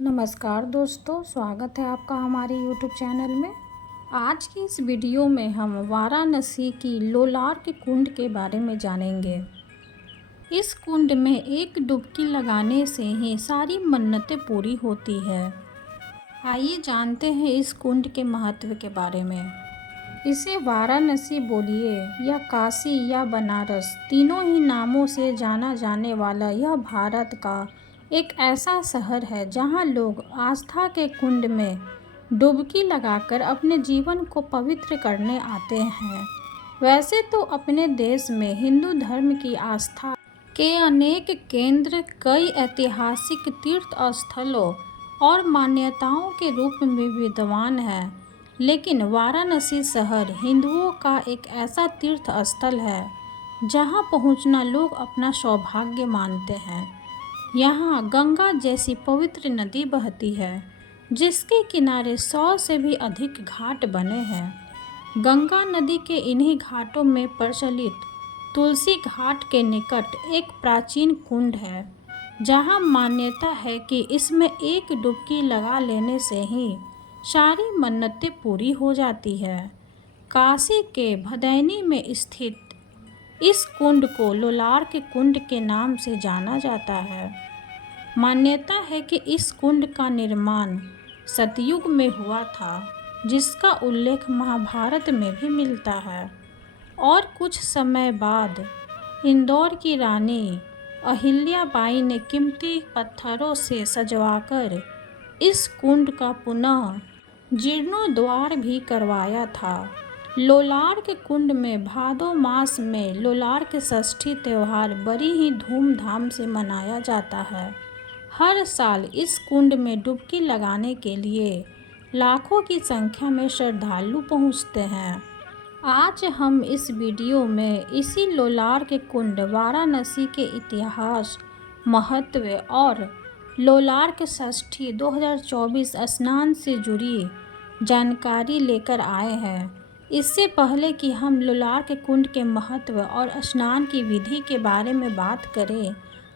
नमस्कार दोस्तों, स्वागत है आपका हमारे YouTube चैनल में। आज की इस वीडियो में हम वाराणसी की लोलार के कुंड के बारे में जानेंगे। इस कुंड में एक डुबकी लगाने से ही सारी मन्नतें पूरी होती है। आइए जानते हैं इस कुंड के महत्व के बारे में। इसे वाराणसी बोलिए या काशी या बनारस, तीनों ही नामों से जाना जाने वाला यह भारत का एक ऐसा शहर है जहां लोग आस्था के कुंड में डुबकी लगाकर अपने जीवन को पवित्र करने आते हैं। वैसे तो अपने देश में हिंदू धर्म की आस्था के अनेक केंद्र कई ऐतिहासिक तीर्थ स्थलों और मान्यताओं के रूप में विद्यमान हैं, लेकिन वाराणसी शहर हिंदुओं का एक ऐसा तीर्थ स्थल है जहां पहुंचना लोग अपना सौभाग्य मानते हैं। यहाँ गंगा जैसी पवित्र नदी बहती है जिसके किनारे 100 से भी अधिक घाट बने हैं। गंगा नदी के इन्हीं घाटों में प्रचलित तुलसी घाट के निकट एक प्राचीन कुंड है जहाँ मान्यता है कि इसमें एक डुबकी लगा लेने से ही सारी मन्नतें पूरी हो जाती है। काशी के भदैनी में स्थित इस कुंड को लोलार के कुंड के नाम से जाना जाता है। मान्यता है कि इस कुंड का निर्माण सतयुग में हुआ था, जिसका उल्लेख महाभारत में भी मिलता है, और कुछ समय बाद इंदौर की रानी अहिल्याबाई ने कीमती पत्थरों से सजवाकर इस कुंड का पुनः जीर्णोद्धार भी करवाया था। लोलार के कुंड में भादो मास में लोलार के षष्ठी त्यौहार बड़ी ही धूमधाम से मनाया जाता है। हर साल इस कुंड में डुबकी लगाने के लिए लाखों की संख्या में श्रद्धालु पहुंचते हैं। आज हम इस वीडियो में इसी लोलार के कुंड वाराणसी के इतिहास, महत्व और लोलार के षष्ठी 2024 स्नान से जुड़ी जानकारी लेकर आए हैं। इससे पहले कि हम लोलार के कुंड के महत्व और स्नान की विधि के बारे में बात करें,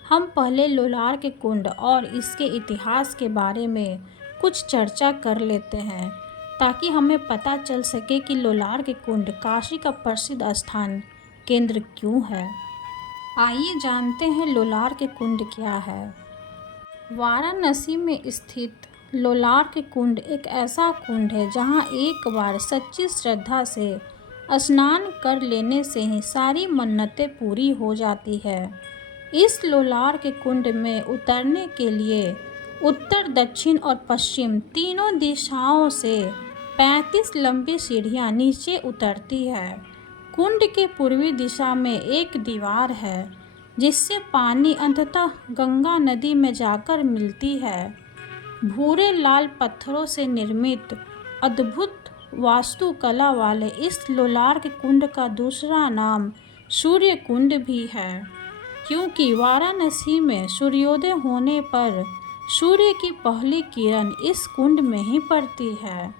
हम पहले लोलार के कुंड और इसके इतिहास के बारे में कुछ चर्चा कर लेते हैं, ताकि हमें पता चल सके कि लोलार के कुंड काशी का प्रसिद्ध स्थान केंद्र क्यों है। आइए जानते हैं लोलार के कुंड क्या है। वाराणसी में स्थित लोलार के कुंड एक ऐसा कुंड है जहां एक बार सच्ची श्रद्धा से स्नान कर लेने से ही सारी मन्नतें पूरी हो जाती है। इस लोलार के कुंड में उतरने के लिए उत्तर, दक्षिण और पश्चिम तीनों दिशाओं से 35 लंबी सीढ़ियां नीचे उतरती है। कुंड के पूर्वी दिशा में एक दीवार है जिससे पानी अंततः गंगा नदी में जाकर मिलती है। भूरे लाल पत्थरों से निर्मित अद्भुत वास्तुकला वाले इस लोलार के कुंड का दूसरा नाम सूर्य कुंड भी है, क्योंकि वाराणसी में सूर्योदय होने पर सूर्य की पहली किरण इस कुंड में ही पड़ती है।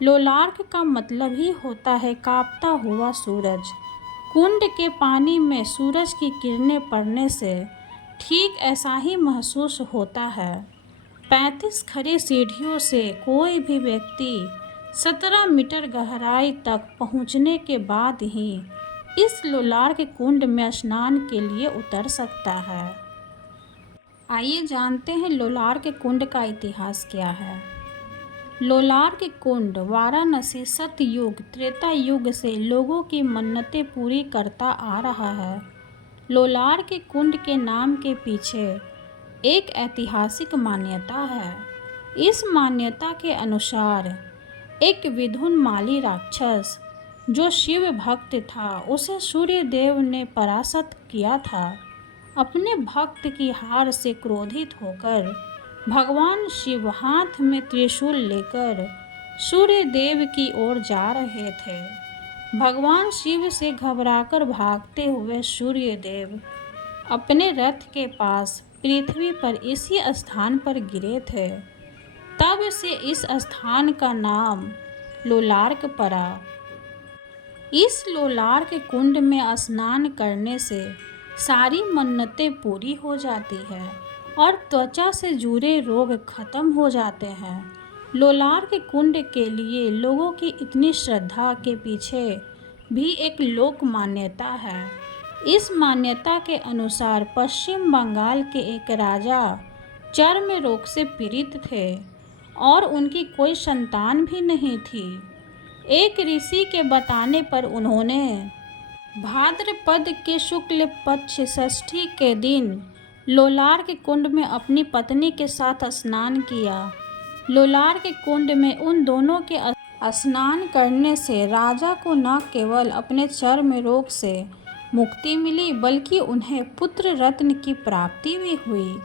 लोलार्क का मतलब ही होता है कांपता हुआ सूरज। कुंड के पानी में सूरज की किरणें पड़ने से ठीक ऐसा ही महसूस होता है। 35 खड़ी सीढ़ियों से कोई भी व्यक्ति 17 मीटर गहराई तक पहुंचने के बाद ही इस लोलार के कुंड में स्नान के लिए उतर सकता है। आइए जानते हैं लोलार के कुंड का इतिहास क्या है। लोलार के कुंड वाराणसी सतयुग त्रेता युग से लोगों की मन्नतें पूरी करता आ रहा है। लोलार के कुंड के नाम के पीछे एक ऐतिहासिक मान्यता है। इस मान्यता के अनुसार एक विदुन्माली राक्षस जो शिव भक्त था, उसे सूर्य देव ने परास्त किया था। अपने भक्त की हार से क्रोधित होकर भगवान शिव हाथ में त्रिशूल लेकर सूर्य देव की ओर जा रहे थे। भगवान शिव से घबराकर भागते हुए सूर्य देव अपने रथ के पास पृथ्वी पर इसी स्थान पर गिरे थे। तब से इस स्थान का नाम लोलार्क पड़ा। इस लोलार के कुंड में स्नान करने से सारी मन्नतें पूरी हो जाती है। और त्वचा से जुड़े रोग खत्म हो जाते हैं। लोलार के कुंड के लिए लोगों की इतनी श्रद्धा के पीछे भी एक लोक मान्यता है। इस मान्यता के अनुसार पश्चिम बंगाल के एक राजा चर्म रोग से पीड़ित थे और उनकी कोई संतान भी नहीं थी। एक ऋषि के बताने पर उन्होंने भाद्रपद के शुक्ल पक्ष षष्ठी के दिन लोलार के कुंड में अपनी पत्नी के साथ स्नान किया। लोलार के कुंड में उन दोनों के स्नान करने से राजा को न केवल अपने चर्म रोग से मुक्ति मिली बल्कि उन्हें पुत्र रत्न की प्राप्ति भी हुई।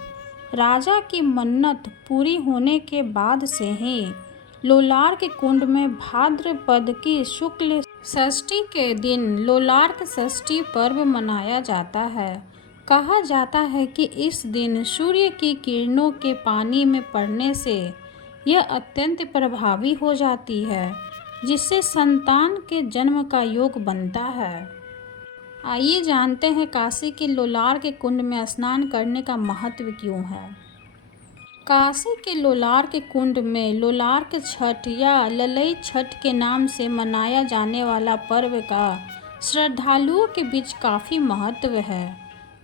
राजा की मन्नत पूरी होने के बाद से ही लोलार के कुंड में भाद्रपद की शुक्ल षष्ठी के दिन लोलार्क षष्ठी पर्व मनाया जाता है। कहा जाता है कि इस दिन सूर्य की किरणों के पानी में पड़ने से यह अत्यंत प्रभावी हो जाती है, जिससे संतान के जन्म का योग बनता है। आइए जानते हैं काशी के लोलार के कुंड में स्नान करने का महत्व क्यों है। काशी के लोलार के कुंड में लोलार्क छठ या ललई छठ के नाम से मनाया जाने वाला पर्व का श्रद्धालुओं के बीच काफ़ी महत्व है।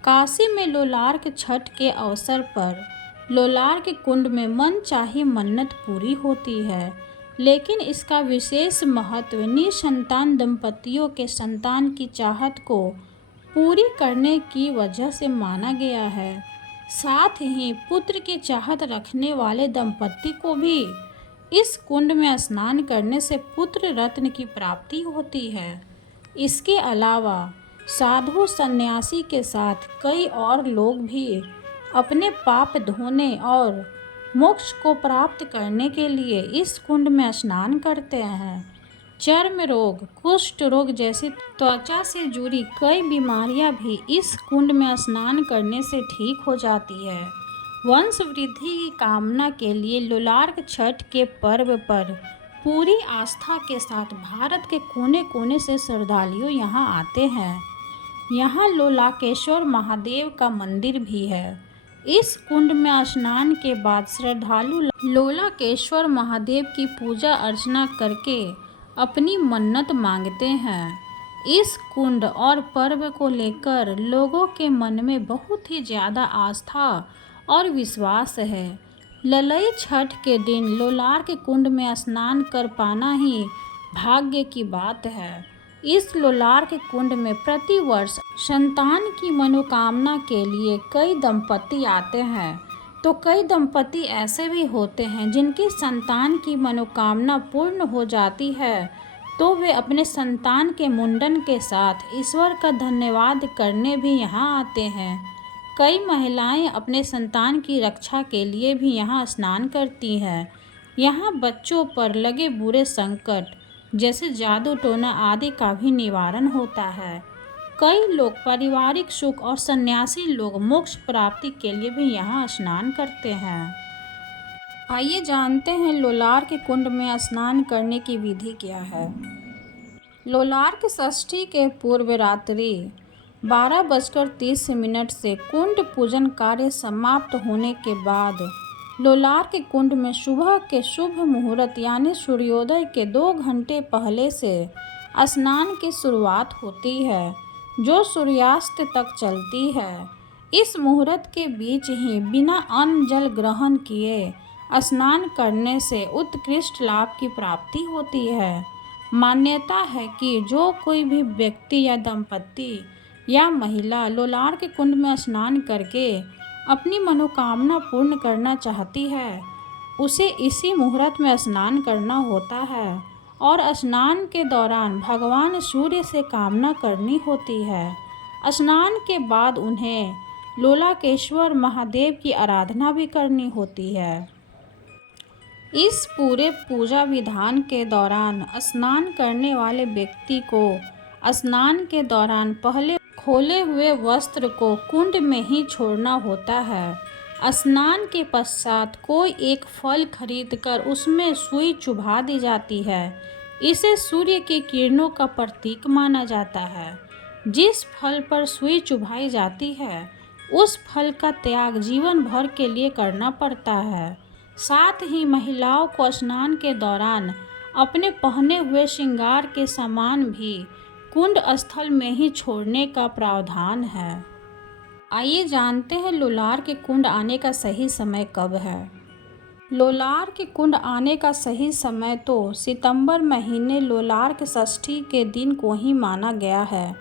काशी में लोलार्क छठ के अवसर पर लोलार के कुंड में मनचाही मन्नत पूरी होती है, लेकिन इसका विशेष महत्व निसंतान दंपतियों के संतान की चाहत को पूरी करने की वजह से माना गया है। साथ ही पुत्र की चाहत रखने वाले दंपति को भी इस कुंड में स्नान करने से पुत्र रत्न की प्राप्ति होती है। इसके अलावा साधु सन्यासी के साथ कई और लोग भी अपने पाप धोने और मोक्ष को प्राप्त करने के लिए इस कुंड में स्नान करते हैं। चर्म रोग, कुष्ठ रोग जैसी त्वचा से जुड़ी कई बीमारियां भी इस कुंड में स्नान करने से ठीक हो जाती है। वंश वृद्धि की कामना के लिए लोलार्क छठ के पर्व पर पूरी आस्था के साथ भारत के कोने कोने से श्रद्धालु यहाँ आते हैं। यहाँ लोलाकेश्वर महादेव का मंदिर भी है। इस कुंड में स्नान के बाद श्रद्धालु लोलाकेश्वर महादेव की पूजा अर्चना करके अपनी मन्नत मांगते हैं। इस कुंड और पर्व को लेकर लोगों के मन में बहुत ही ज़्यादा आस्था और विश्वास है। ललई छठ के दिन लोलार के कुंड में स्नान कर पाना ही भाग्य की बात है। इस लोलार के कुंड में प्रतिवर्ष संतान की मनोकामना के लिए कई दंपति आते हैं, तो कई दंपति ऐसे भी होते हैं जिनकी संतान की मनोकामना पूर्ण हो जाती है, तो वे अपने संतान के मुंडन के साथ ईश्वर का धन्यवाद करने भी यहाँ आते हैं। कई महिलाएं अपने संतान की रक्षा के लिए भी यहाँ स्नान करती हैं। यहाँ बच्चों पर लगे बुरे संकट जैसे जादू टोना आदि का भी निवारण होता है। कई लोग पारिवारिक सुख और सन्यासी लोग मोक्ष प्राप्ति के लिए भी यहाँ स्नान करते हैं। आइए जानते हैं लोलार के कुंड में स्नान करने की विधि क्या है। लोलार्क षष्ठी के पूर्व रात्रि 12:30 से कुंड पूजन कार्य समाप्त होने के बाद लोलार के कुंड में सुबह के शुभ मुहूर्त यानी सूर्योदय के 2 घंटे पहले से स्नान की शुरुआत होती है, जो सूर्यास्त तक चलती है। इस मुहूर्त के बीच ही बिना अन्न जल ग्रहण किए स्नान करने से उत्कृष्ट लाभ की प्राप्ति होती है। मान्यता है कि जो कोई भी व्यक्ति या दंपति या महिला लोलार के कुंड में स्नान करके अपनी मनोकामना पूर्ण करना चाहती है, उसे इसी मुहूर्त में स्नान करना होता है और स्नान के दौरान भगवान सूर्य से कामना करनी होती है। स्नान के बाद उन्हें लोलाकेश्वर महादेव की आराधना भी करनी होती है। इस पूरे पूजा विधान के दौरान स्नान करने वाले व्यक्ति को स्नान के दौरान पहले खोले हुए वस्त्र को कुंड में ही छोड़ना होता है। स्नान के पश्चात कोई एक फल खरीदकर उसमें सुई चुभा दी जाती है। इसे सूर्य की किरणों का प्रतीक माना जाता है। जिस फल पर सुई चुभाई जाती है उस फल का त्याग जीवन भर के लिए करना पड़ता है। साथ ही महिलाओं को स्नान के दौरान अपने पहने हुए श्रृंगार के सामान भी कुंड स्थल में ही छोड़ने का प्रावधान है। आइए जानते हैं लोलार के कुंड आने का सही समय कब है। लोलार के कुंड आने का सही समय तो सितंबर महीने लोलार के षष्ठी के दिन को ही माना गया है।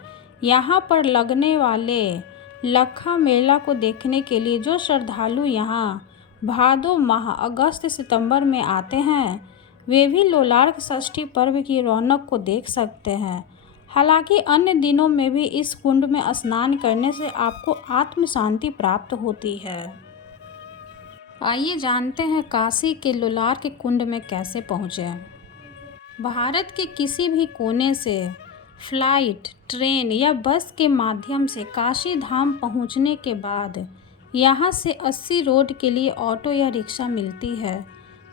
यहाँ पर लगने वाले लखा मेला को देखने के लिए जो श्रद्धालु यहाँ भादो माह अगस्त सितंबर में आते हैं, वे भी लोलार के षष्ठी पर्व की रौनक को देख सकते हैं। हालांकि अन्य दिनों में भी इस कुंड में स्नान करने से आपको आत्म शांति प्राप्त होती है। आइए जानते हैं काशी के लोलार के कुंड में कैसे पहुँचें। भारत के किसी भी कोने से फ्लाइट, ट्रेन या बस के माध्यम से काशी धाम पहुंचने के बाद यहां से 80 रोड के लिए ऑटो या रिक्शा मिलती है,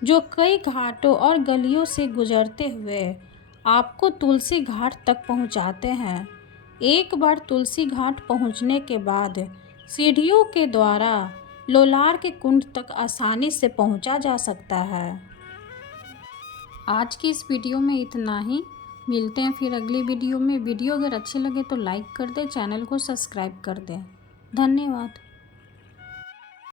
जो कई घाटों और गलियों से गुजरते हुए आपको तुलसी घाट तक पहुंचाते हैं। एक बार तुलसी घाट पहुंचने के बाद सीढ़ियों के द्वारा लोलार के कुंड तक आसानी से पहुंचा जा सकता है। आज की इस वीडियो में इतना ही। मिलते हैं फिर अगली वीडियो में। वीडियो अगर अच्छे लगे तो लाइक कर दें, चैनल को सब्सक्राइब कर दें। धन्यवाद।